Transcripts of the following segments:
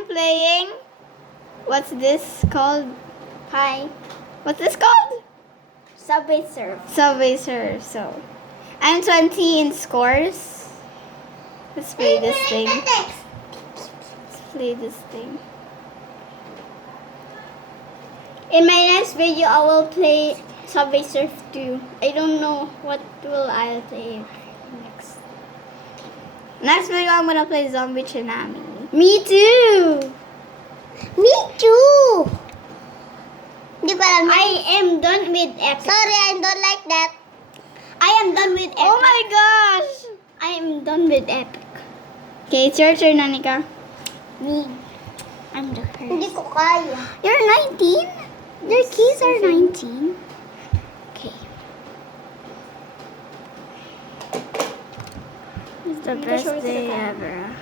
I'm playing. What's this called? Hi. What's this called? Subway Surf. Subway Surf. So, I'm 20 in scores. Let's play this thing. Let's play this thing. In my next video, I will play Subway Surf 2. I don't know what will I play next. Next video, I'm gonna play Zombie Tsunami. Me too. Me too. I am done with Epic. Sorry, I don't like that. I am done with Epic. Oh my gosh! I am done with Epic. Okay, it's your turn, Anika. Me. I'm the first. Hindi ko kaya. You're 19? Your keys are 19? Okay. It's the best day ever.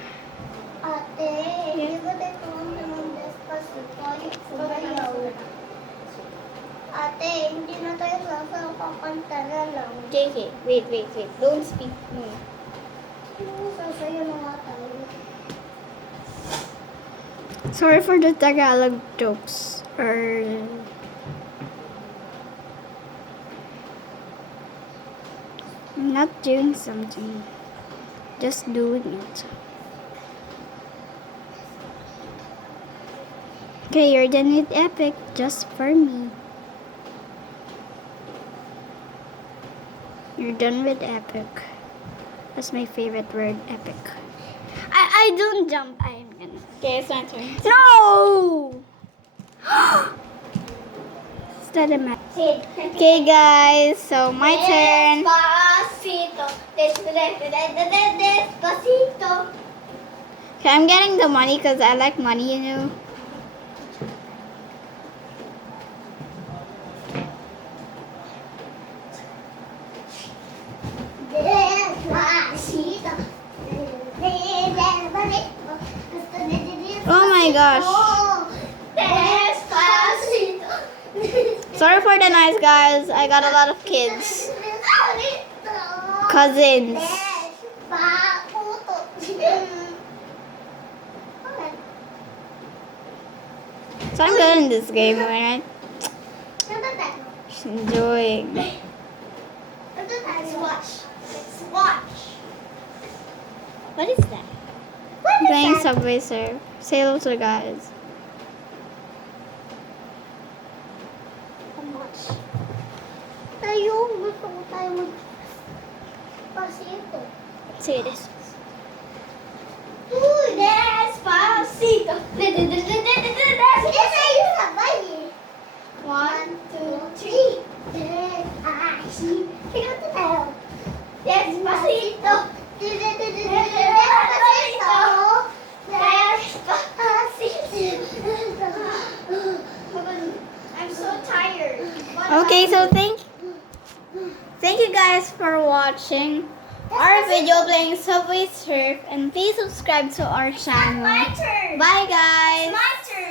Ate, hindi ko tayo tumamay ng Despacito. Yung sumayaw. Ate, hindi na tayo sasayaw. Kakanta na lang. JK, wait. Don't speak. No. Sasayaw na nga tayo. Sorry for the Tagalog jokes. I'm not doing something. Just doing it. Okay, you're done with Epic just for me. You're done with Epic. That's my favorite word, Epic. I don't jump. I'm gonna. Okay, it's my turn. No! Is that a map? Okay, guys, so my turn. Despacito. Despacito. Okay, I'm getting the money because I like money, you know. Despacito. Oh my gosh. Despacito. Sorry for the noise, guys. I got a lot of kids. Cousins. So I'm good in this game, alright? Just enjoying. Let's watch. Let's watch. What is that? I'm playing Subway Surf. Say hello to the guys. Tayo, gusto ko tayo mag-pasito. Say this. Uy, Despacito. Tayo sabay eh. 1, 2, 3. Despacito. Tingnan mo tayo. Despacito. Despacito. Despacito. I'm so tired. Okay, so thank you guys for watching our video playing Subway Surf, and please subscribe to our channel. My turn. Bye guys. My turn.